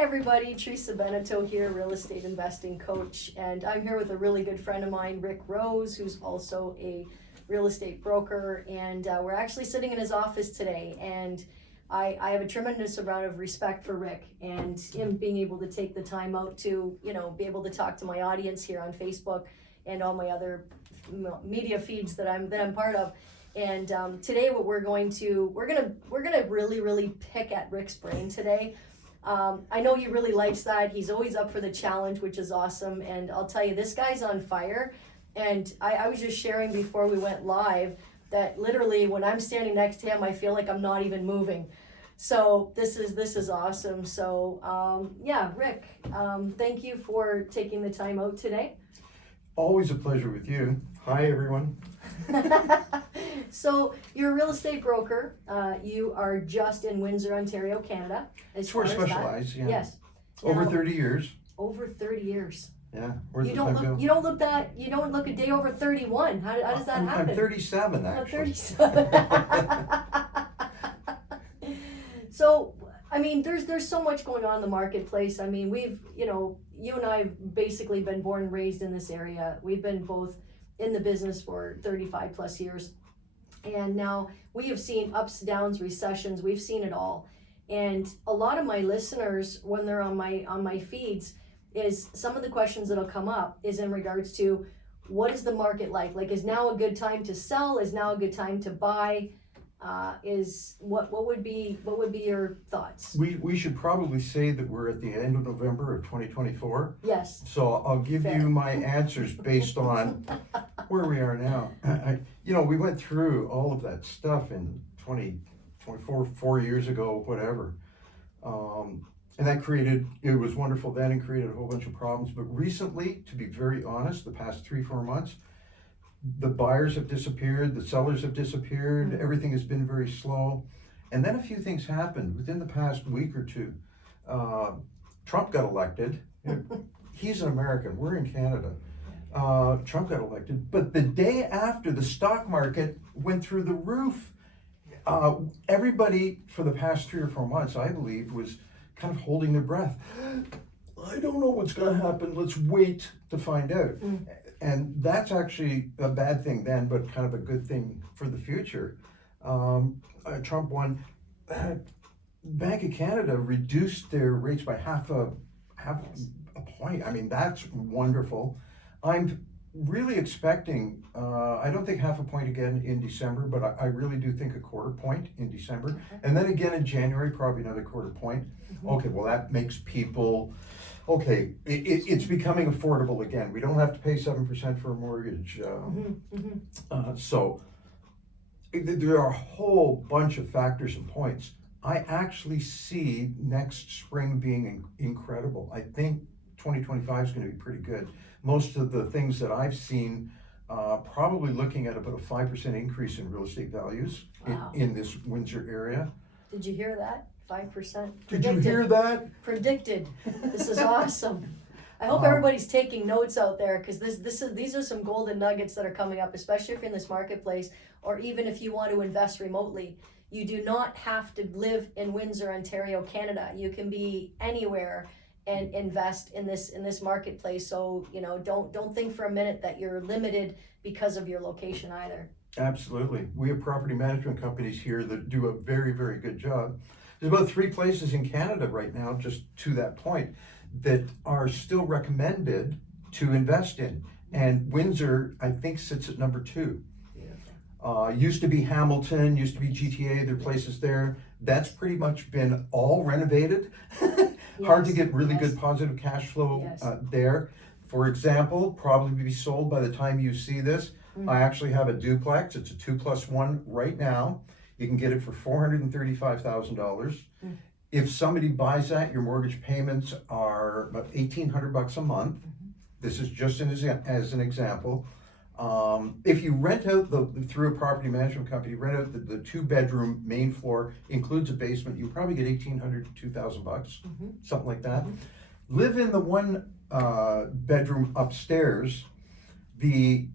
Everybody, Teresa Beneteau here, real estate investing coach, and I'm here with a really good friend of mine, Rick Rose, who's also a real estate broker, and we're actually sitting in his office today, and I have a tremendous amount of respect for Rick and him being able to take the time out to, be able to talk to my audience here on Facebook and all my other media feeds that I'm part of. And today, what we're gonna really pick at Rick's brain today. I know he really likes that. He's always up for the challenge, which is awesome. And I'll tell you, this guy's on fire. And I was just sharing before we went live that literally when I'm standing next to him, I feel like I'm not even moving. So this is awesome. So Rick, thank you for taking the time out today. Always a pleasure with you. Hi, everyone. So you're a real estate broker. You are just in Windsor, Ontario, Canada. It's where I specialize. Yeah. Yes. Over 30 years. Over 30 years. Yeah. Where's You the don't time look. go? You don't look that. You don't look a day over 31. How does that happen? I'm 37 Oh, actually. 37. So, I mean, there's so much going on in the marketplace. I mean, you and I have basically been born and raised in this area. We've been both in the business for 35 plus years. And now we have seen ups, downs, recessions. We've seen it all. And a lot of my listeners, when they're on my feeds, is some of the questions that'll come up is in regards to what is the market like? Like, is now a good time to sell? Is now a good time to buy? What would be your thoughts? We should probably say that we're at the end of November of 2024. Yes. So I'll give Fair. you my answers based on where we are now. We went through all of that stuff in 2024, 4 years ago, whatever. And that it was wonderful then and created a whole bunch of problems. But recently, to be very honest, the past 3-4 months, the buyers have disappeared, the sellers have disappeared, everything has been very slow. And then a few things happened within the past week or two. Trump got elected. He's an American, we're in Canada. Trump got elected, but the day after, the stock market went through the roof. Everybody for the past 3 or 4 months, I believe, was kind of holding their breath. I don't know what's going to happen. Let's wait to find out. And that's actually a bad thing then, but kind of a good thing for the future. Trump won. Bank of Canada reduced their rates by half a point. I mean, that's wonderful. I'm really expecting, I don't think half a point again in December, but I really do think a quarter point in December. Okay. And then again in January, probably another quarter point. Okay, well, that makes people, it's becoming affordable again. We don't have to pay 7% for a mortgage. So there are a whole bunch of factors and points. I actually see next spring being incredible. I think 2025 is going to be pretty good. Most of the things that I've seen, probably looking at about a 5% increase in real estate values. Wow. in this Windsor area. Did you hear that? 5%. Did you hear that? Predicted. This is awesome. I hope everybody's taking notes out there, because these are some golden nuggets that are coming up, especially if you're in this marketplace, or even if you want to invest remotely. You do not have to live in Windsor, Ontario, Canada. You can be anywhere and invest in this marketplace. So don't think for a minute that you're limited because of your location either. Absolutely. We have property management companies here that do a very, very good job. There's about 3 places in Canada right now, just to that point, that are still recommended to invest in. And Windsor, I think, sits at number 2. Used to be Hamilton, used to be GTA, there are places there. That's pretty much been all renovated. Hard to get really good positive cash flow there. For example, probably be sold by the time you see this. I actually have a duplex. It's a 2+1 right now. You can get it for $435,000. If somebody buys that, your mortgage payments are about $1,800 a month. This is just as an example. If you rent out through a property management company, rent out the 2-bedroom main floor, includes a basement, you probably get $1,800 to $2,000, something like that. Live in the 1 bedroom upstairs. The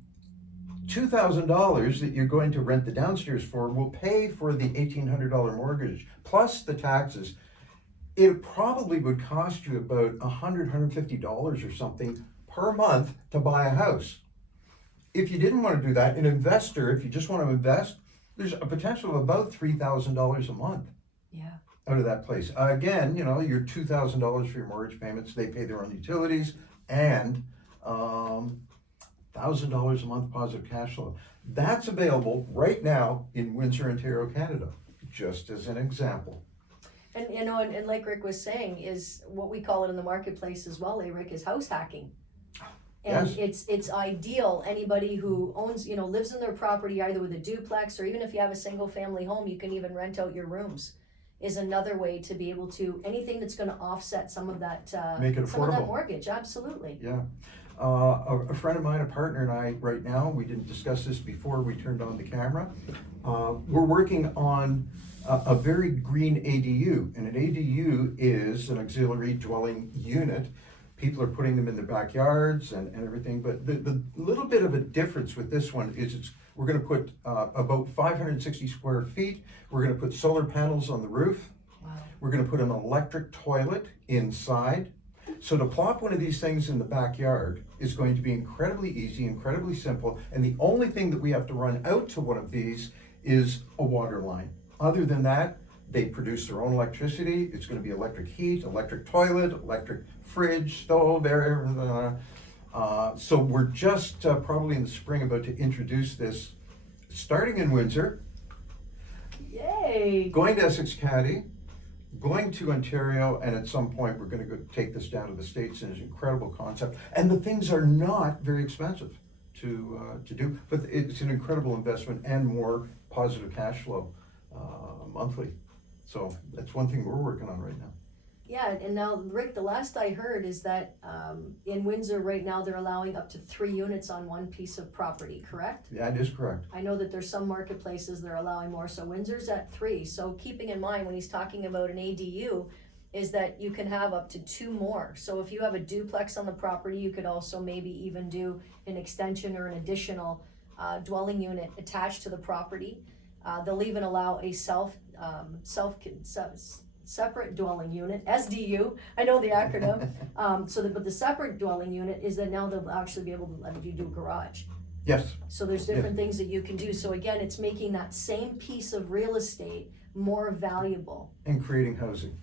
$2,000 that you're going to rent the downstairs for will pay for the $1,800 mortgage plus the taxes. it probably would cost you about $150 or something per month to buy a house. If you didn't want to do that, an investor, if you just want to invest, there's a potential of about $3,000 a month Yeah. out of that place. Again, your $2,000 for your mortgage payments, they pay their own utilities, and $1,000 a month positive cash flow. That's available right now in Windsor, Ontario, Canada, just as an example. And and like Rick was saying, is what we call it in the marketplace as well, Rick, is house hacking. And Yes. it's ideal, anybody who owns, lives in their property either with a duplex, or even if you have a single family home, you can even rent out your rooms, is another way to be able to, anything that's gonna offset some of that, Make it some of that affordable. mortgage, absolutely. Yeah. A friend of mine, a partner, and I, right now, we didn't discuss this before we turned on the camera. We're working on a very green ADU, and an ADU is an auxiliary dwelling unit. People are putting them in their backyards and everything, but the little bit of a difference with this one is we're gonna put about 560 square feet. We're gonna put solar panels on the roof. Wow. We're gonna put an electric toilet inside. So to plop one of these things in the backyard is going to be incredibly easy, incredibly simple, and the only thing that we have to run out to one of these is a water line. Other than that, they produce their own electricity. It's gonna be electric heat, electric toilet, electric fridge, stove, everything. So we're just probably in the spring about to introduce this, starting in Windsor, Yay. going to Essex County, going to Ontario, and at some point, we're gonna go take this down to the States, and it's an incredible concept. And the things are not very expensive to do, but it's an incredible investment and more positive cash flow monthly. So that's one thing we're working on right now. Yeah, and now, Rick, the last I heard is that in Windsor right now, they're allowing up to 3 units on one piece of property, correct? Yeah, it is correct. I know that there's some marketplaces that are allowing more, so Windsor's at 3. So keeping in mind when he's talking about an ADU, is that you can have up to 2 more. So if you have a duplex on the property, you could also maybe even do an extension or an additional dwelling unit attached to the property. They'll even allow a separate dwelling unit, SDU, I know the acronym. But the separate dwelling unit is that now they'll actually be able to let you do garage. Yes, So there's different things that you can do. So again, it's making that same piece of real estate more valuable. and creating housing.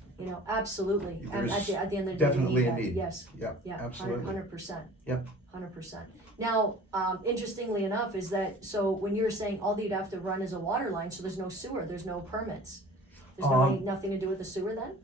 Absolutely. And There's at the end of the day, definitely you a need that. need. Yes. Yeah, Yeah, absolutely. 100%. Yep. 100%. Now, interestingly enough, is that, so when you're saying all you'd have to run is a water line, so there's no sewer, there's no permits. There's nothing to do with the sewer then?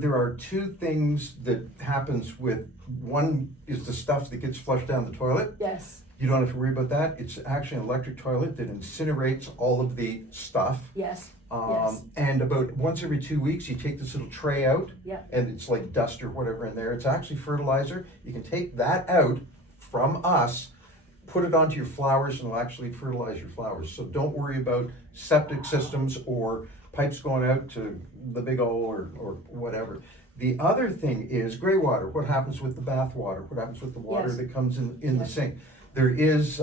There are 2 things that happens with, one is the stuff that gets flushed down the toilet. Yes, You don't have to worry about that. It's actually an electric toilet that incinerates all of the stuff. yes, yes. And about once every 2 weeks, you take this little tray out. Yeah. And it's like dust or whatever in there. It's actually fertilizer. You can take that out from us, put it onto your flowers, and it'll actually fertilize your flowers. So don't worry about septic systems or pipes going out to the big O or whatever. The other thing is gray water. What happens with the bath water? What happens with the water Yes. that comes in the Yes. sink? There is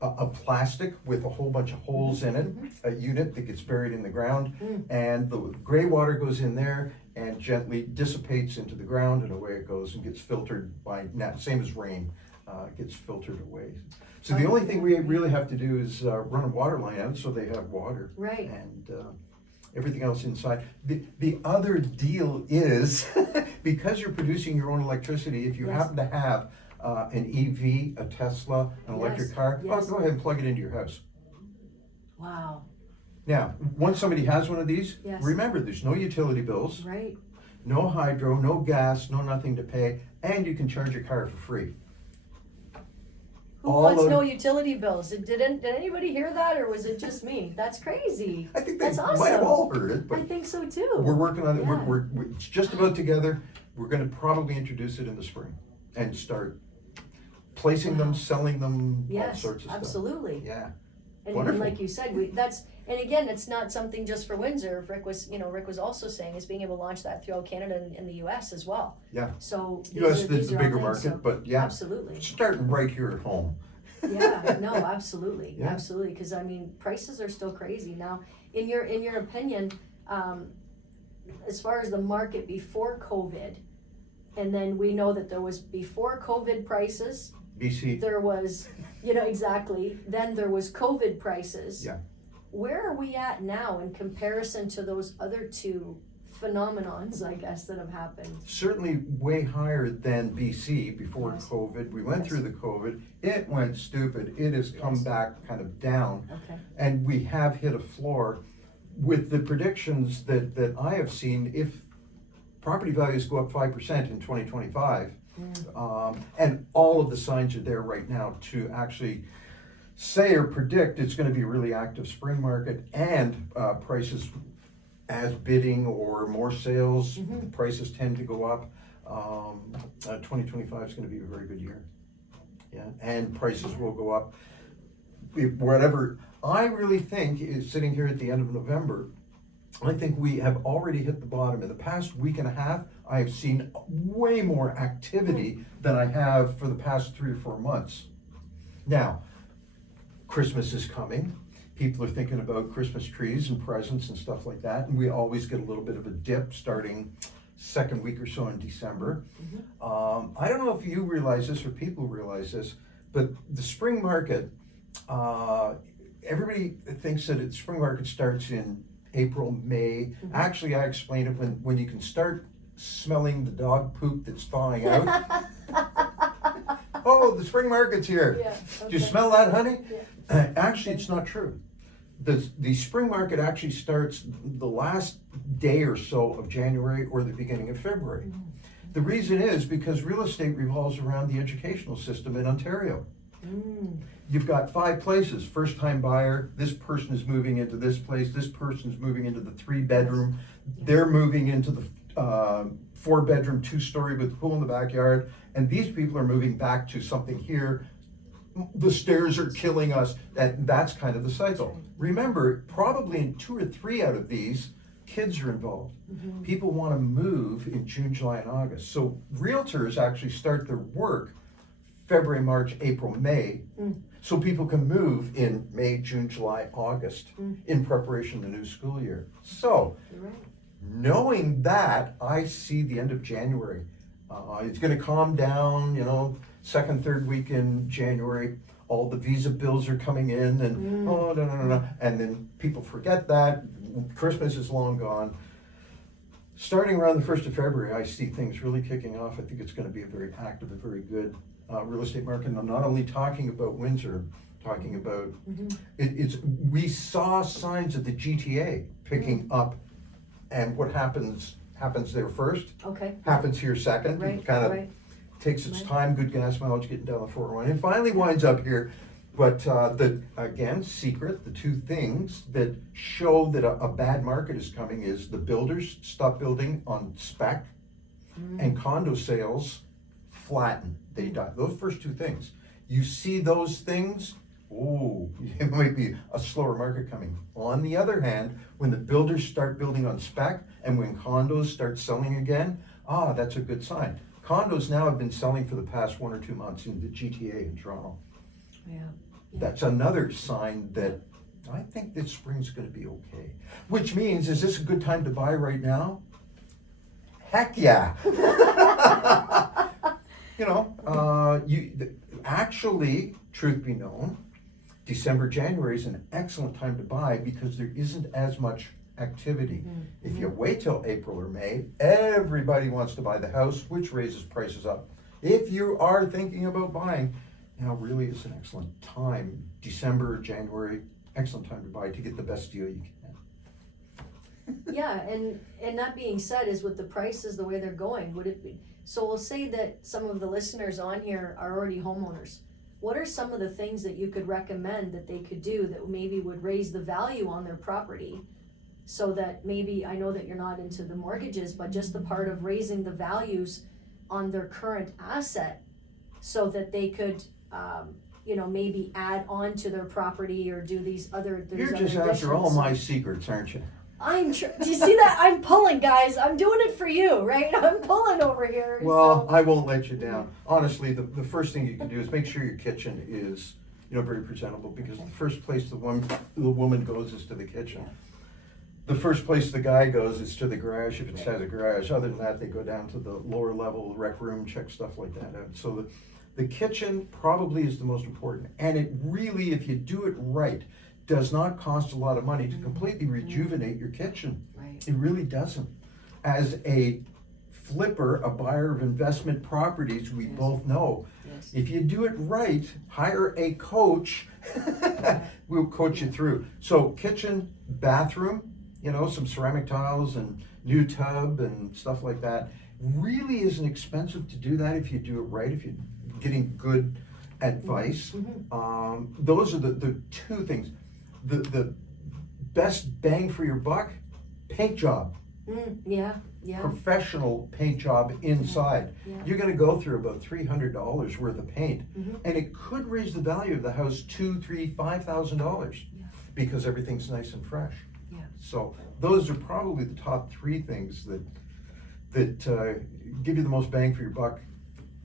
a plastic with a whole bunch of holes in it, a unit that gets buried in the ground, and the gray water goes in there and gently dissipates into the ground, and away it goes and gets filtered by, same as rain, gets filtered away. So the only thing we really have to do is run a water line out so they have water. Right. And everything else inside. The other deal is, because you're producing your own electricity, if you Yes. happen to have an EV, a Tesla, an electric Yes, car, yes. go ahead and plug it into your house. Wow, Now, once somebody has one of these, Yes. remember, there's no utility bills, right? no hydro, no gas, no nothing to pay, and you can charge your car for free. Who All wants of- no utility bills? Did anybody hear that, or was it just me? That's crazy. I think they That's might have awesome. all heard it, but I think so too. we're working on it. Yeah. It's just about together. We're gonna probably introduce it in the spring and start placing them, Wow. selling them, all Yes, sorts of stuff. absolutely. Yeah, And Wonderful. like you said, and again, it's not something just for Windsor. Rick was also saying is being able to launch that throughout Canada and the US as well. yeah. So US these is the are all bigger things, market, so- but yeah, Absolutely. starting right here at home. Yeah, no, absolutely, Yeah. absolutely, because I mean, prices are still crazy now. In your opinion, as far as the market before COVID, and then we know that there was before COVID prices, BC, there was, exactly, then there was COVID prices. Yeah. Where are we at now in comparison to those other two phenomenons, I guess, that have happened? certainly way higher than BC before Yes. COVID. We went Yes. through the COVID, it went stupid, it has come Yes. back kind of down. Okay. And we have hit a floor with the predictions that I have seen. If property values go up 5% in 2025, and all of the signs are there right now to actually say or predict it's going to be a really active spring market, and prices as bidding or more sales, prices tend to go up. 2025 is going to be a very good year. Yeah, and prices will go up. Whatever I really think is sitting here at the end of November, I think we have already hit the bottom. In the past week and a half, I have seen way more activity than I have for the past 3 or 4 months. Now, Christmas is coming. People are thinking about Christmas trees and presents and stuff like that, and we always get a little bit of a dip starting second week or so in December. I don't know if you realize this or people realize this, but the spring market, everybody thinks that the spring market starts in April, May. Actually, I explain it when you can start smelling the dog poop that's thawing out. Oh, the spring market's here. Yeah, Do you okay. smell that, honey? Yeah. Actually, it's not true. The spring market actually starts the last day or so of January or the beginning of February. The reason is because real estate revolves around the educational system in Ontario. You've got 5 places: first time buyer, this person is moving into this place, this person's moving into the 3-bedroom, they're moving into the 4-bedroom, 2-story with pool in the backyard, and these people are moving back to something here. The stairs are killing us. That's kind of the cycle. Remember, probably in 2 or 3 out of these, kids are involved. People want to move in June, July, and August. So realtors actually start their work February, March, April, May, so people can move in May, June, July, August in preparation for the new school year. So, You're right. knowing that, I see the end of January. It's going to calm down, second, third week in January. All the visa bills are coming in, and no. And then people forget that. Christmas is long gone. Starting around the 1st of February, I see things really kicking off. I think it's going to be a very active, a very good real estate market. And I'm not only talking about Windsor, talking about we saw signs of the GTA picking up, and what happens there first, Okay. happens here second. Right, It kind of right. takes its Right. time, good gas mileage getting down the 401, and finally winds up here. But secret, the 2 things that show that a bad market is coming is the builders stop building on spec, and condo sales flatten, they die. Those first 2 things. You see those things, it might be a slower market coming. On the other hand, when the builders start building on spec and when condos start selling again, that's a good sign. Condos now have been selling for the past 1 or 2 months in the GTA in Toronto. Yeah. That's another sign that I think this spring's gonna be okay. Which means, is this a good time to buy right now? Heck yeah. Actually, truth be known, December, January is an excellent time to buy because there isn't as much activity. If you wait till April or May, everybody wants to buy the house, which raises prices up. If you are thinking about buying, now really is an excellent time. December, January, excellent time to buy to get the best deal you can. Yeah, and that being said, is with the prices the way they're going, would it be, so we'll say that some of the listeners on here are already homeowners. What are some of the things that you could recommend that they could do that maybe would raise the value on their property? So that maybe, I know that you're not into the mortgages, but just the part of raising the values on their current asset so that they could, maybe add on to their property or do these other, You're just after all my secrets, aren't you? do you see that? I'm pulling, guys. I'm doing it for you, right? I'm pulling over here. Well, so. I won't let you down. Honestly, the first thing you can do is make sure your kitchen is, very presentable, because the first place the woman goes is to the kitchen. the first place the guy goes is to the garage, if it has a garage. Other than that, they go down to the lower level rec room, check stuff like that out. So the kitchen probably is the most important. And it really, if you do it right, does not cost a lot of money to completely rejuvenate your kitchen. Right. It really doesn't. As a flipper, a buyer of investment properties, we Yes. both know, Yes. if you do it right, hire a coach, we'll coach you through. So kitchen, bathroom, you know, some ceramic tiles and new tub and stuff like that. Really isn't expensive to do that if you do it right, if you're getting good advice. Those are the two things. The best bang for your buck, paint job. Yeah, yeah. Professional paint job inside. Yeah. You're gonna go through about $300 worth of paint, Mm-hmm. and it could raise the value of the house $2,000, $3,000, $5,000 Yeah. because everything's nice and fresh. Yeah. So those are probably the top three things that give you the most bang for your buck.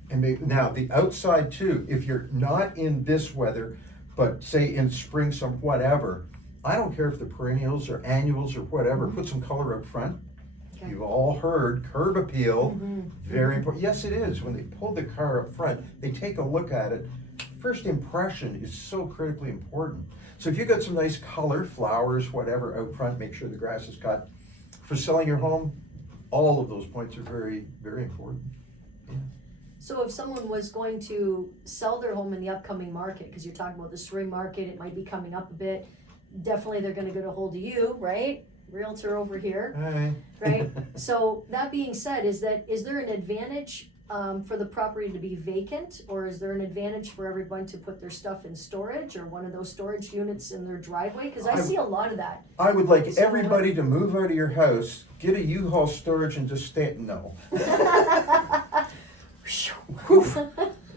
And now the outside too. If you're not in this weather, but say in spring, some whatever, I don't care if they're perennials or annuals or whatever. Put some color up front. Okay. You've all heard curb appeal, Mhm. very important. Yes, it is. When they pull the car up front, they take a look at it. First impression is so critically important. So if you've got some nice color, flowers, whatever, out front, make sure the grass is cut. For selling your home, all of those points are very, very important. So if someone was going to sell their home in the upcoming market, because you're talking about the spring market, it might be coming up a bit, definitely they're gonna get a hold of you, right? Realtor over here, Hi. right? So that being said, is there an advantage for the property to be vacant? Or is there an advantage for everyone to put their stuff in storage or one of those storage units in their driveway? Because I see a lot of that. I would like So everybody to move out of your house, get a U-Haul storage and just stay, no. Whew.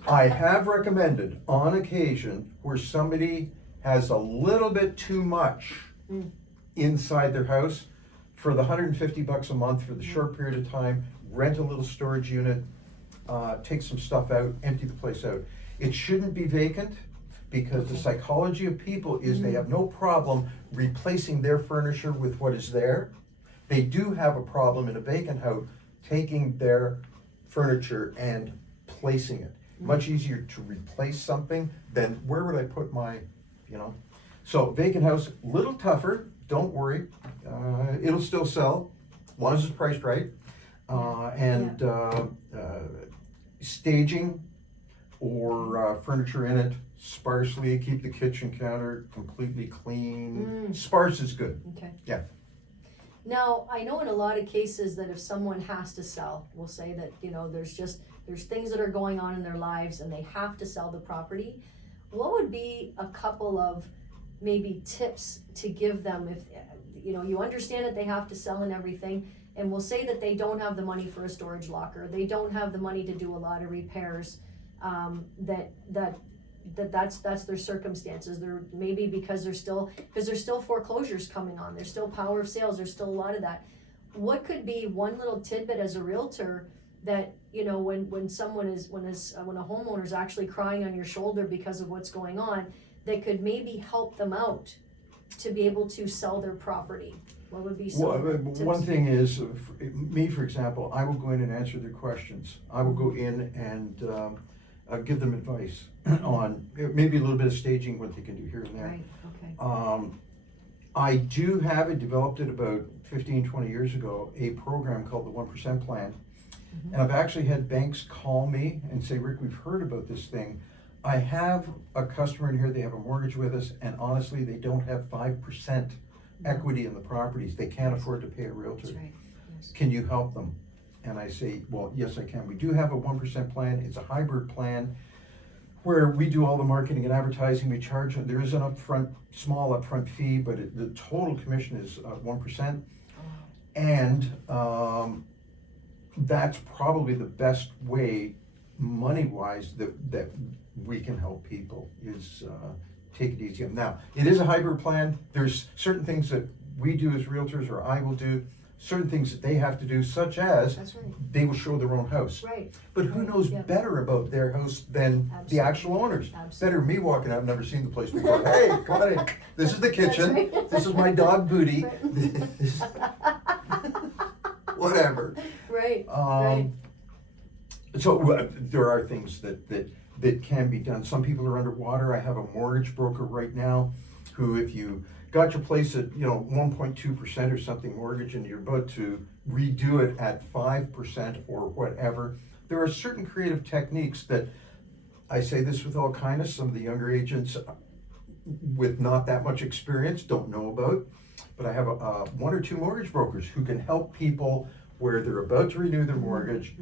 I have recommended on occasion where somebody has a little bit too much inside their house, for the $150 a month for the short period of time, rent a little storage unit, take some stuff out, empty the place out. It shouldn't be vacant, because the psychology of people is they have no problem replacing their furniture with what is there. They do have a problem in a vacant house taking their furniture and placing it. Much easier to replace something than where would I put my, you know? So vacant house, little tougher, don't worry. It'll still sell, as long as it's priced right. Staging or furniture in it sparsely, keep the kitchen counter completely clean. Sparse is good. Okay. Yeah. Now, I know in a lot of cases that if someone has to sell, we'll say that, you know, there's things that are going on in their lives and they have to sell the property. What would be a couple of maybe tips to give them if, you know, you understand that they have to sell and everything, and we'll say that they don't have the money for a storage locker, they don't have the money to do a lot of repairs, that's their circumstances. They're maybe because there's still foreclosures coming on, there's still power of sales, there's still a lot of that. What could be one little tidbit as a realtor that, you know, when a homeowner's actually crying on your shoulder because of what's going on, that could maybe help them out to be able to sell their property? What would be some tips? One thing is, me for example, I will go in and answer their questions. I will go in and give them advice on maybe a little bit of staging, what they can do here and there. Right, okay. I do have it, developed it about 15, 20 years ago, a program called the 1% Plan. And I've actually had banks call me and say, Rick, we've heard about this thing. I have a customer in here, they have a mortgage with us, and honestly, they don't have 5% equity in the properties. They can't afford to pay a realtor. That's right, yes. Can you help them? And I say, well, yes, I can. We do have a 1% plan. It's a hybrid plan where we do all the marketing and advertising. We charge, there is an small upfront fee, but the total commission is 1%. And that's probably the best way, money-wise, that we can help people, is take it easy. Now, it is a hybrid plan. There's certain things that we do as realtors, or I will do. certain things that they have to do, such as That's right, they will show their own house. right. But who Right, knows yeah. better about their house than the Absolutely. actual owners? Absolutely. Better me walking out, I've never seen the place before. Hey, come on in. This is the kitchen. That's right. This is my dog Booty. Right. This- Whatever. Right, right. So there are things that can be done. Some people are underwater. I have a mortgage broker right now who, if you got your place at 1.2% or something mortgage and you're about to redo it at 5% or whatever, there are certain creative techniques that, I say this with all kindness, some of the younger agents with not that much experience don't know about. But I have one or two mortgage brokers who can help people where they're about to renew their mortgage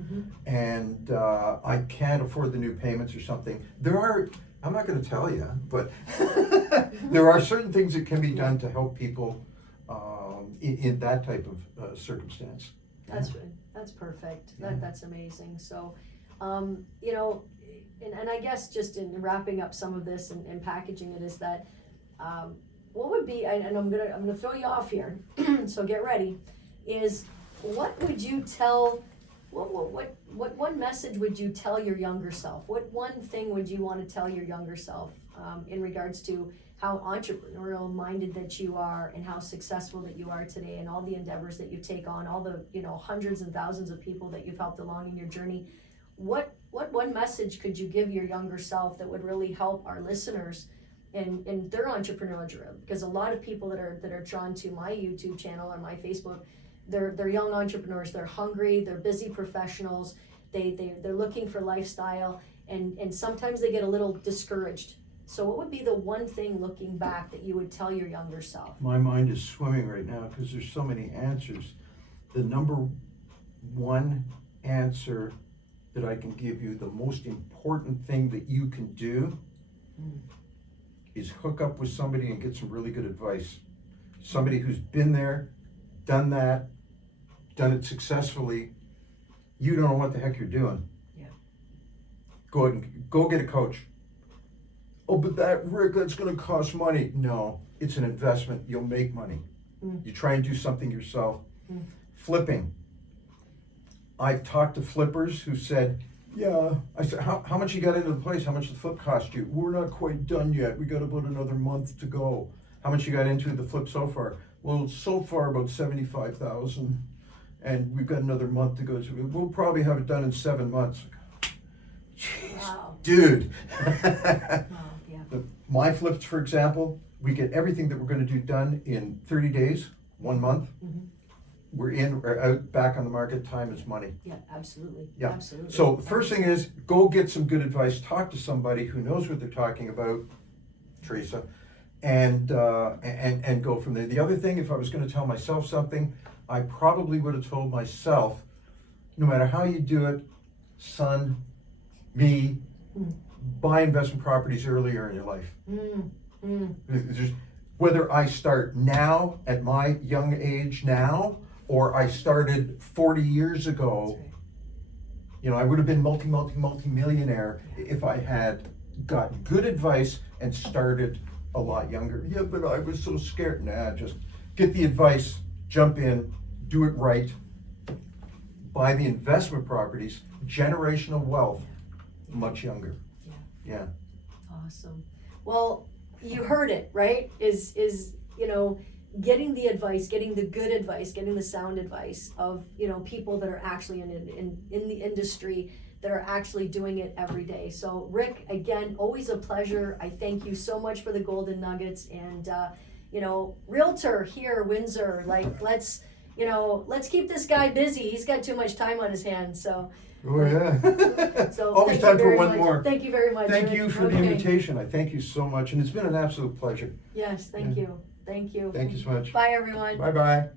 and I can't afford the new payments or something. I'm not going to tell you, but there are certain things that can be done to help people in that type of circumstance. That's right. That's perfect. That's amazing. So, and I guess just in wrapping up some of this and packaging it is that, what would be, and I'm gonna throw you off here, so get ready, is what would you tell, what one message would you tell your younger self? What one thing would you want to tell your younger self, in regards to how entrepreneurial minded that you are and how successful that you are today and all the endeavors that you take on, all the, hundreds and thousands of people that you've helped along in your journey? What one message could you give your younger self that would really help our listeners in their entrepreneurial journey? Because a lot of people that are drawn to my YouTube channel or my Facebook, they're young entrepreneurs. They're hungry. They're busy professionals. They're looking for lifestyle, and sometimes they get a little discouraged. So what would be the one thing looking back that you would tell your younger self? My mind is swimming right now because there's so many answers. The number one answer that I can give you, the most important thing that you can do is hook up with somebody and get some really good advice. Somebody who's been there, done that, done it successfully. You don't know what the heck you're doing. Yeah. Go get a coach. Oh, but Rick, that's gonna cost money. No, it's an investment. You'll make money. You try and do something yourself. Flipping. I've talked to flippers who said, yeah, I said, how much you got into the place? How much the flip cost you? We're not quite done yet. We got about another month to go. How much you got into the flip so far? Well, so far about 75,000, and we've got another month to go. So we'll probably have it done in 7 months. Jeez, Wow. dude. Wow, yeah. My flips, for example, we get everything that we're going to do done in 30 days, 1 month. We're in or out, back on the market. Time is money. Yeah, absolutely. Yeah. Absolutely. So the first thing is go get some good advice. Talk to somebody who knows what they're talking about, Teresa, and go from there. The other thing, if I was going to tell myself something, I probably would have told myself, no matter how you do it, son, me, buy investment properties earlier in your life. Whether I start now at my young age now, or I started 40 years ago, I would have been multi-millionaire if I had got good advice and started a lot younger. Yeah, but I was so scared. Nah, just get the advice, jump in, do it right, buy the investment properties, generational wealth, much younger. Yeah. Awesome. Well, you heard it, right? Is getting the advice, getting the good advice, getting the sound advice of people that are actually in the industry, that are actually doing it every day. So Rick, again, always a pleasure. I thank you so much for the golden nuggets, and realtor here, Windsor. Like let's keep this guy busy. He's got too much time on his hands. So. Oh, yeah. So Always thank time you for very one much. more. Thank you very much. Thank Rick. you for the Okay. invitation. I thank you so much, and it's been an absolute pleasure. Yes, thank you. Thank you. Thank you so much. Bye, everyone. Bye-bye.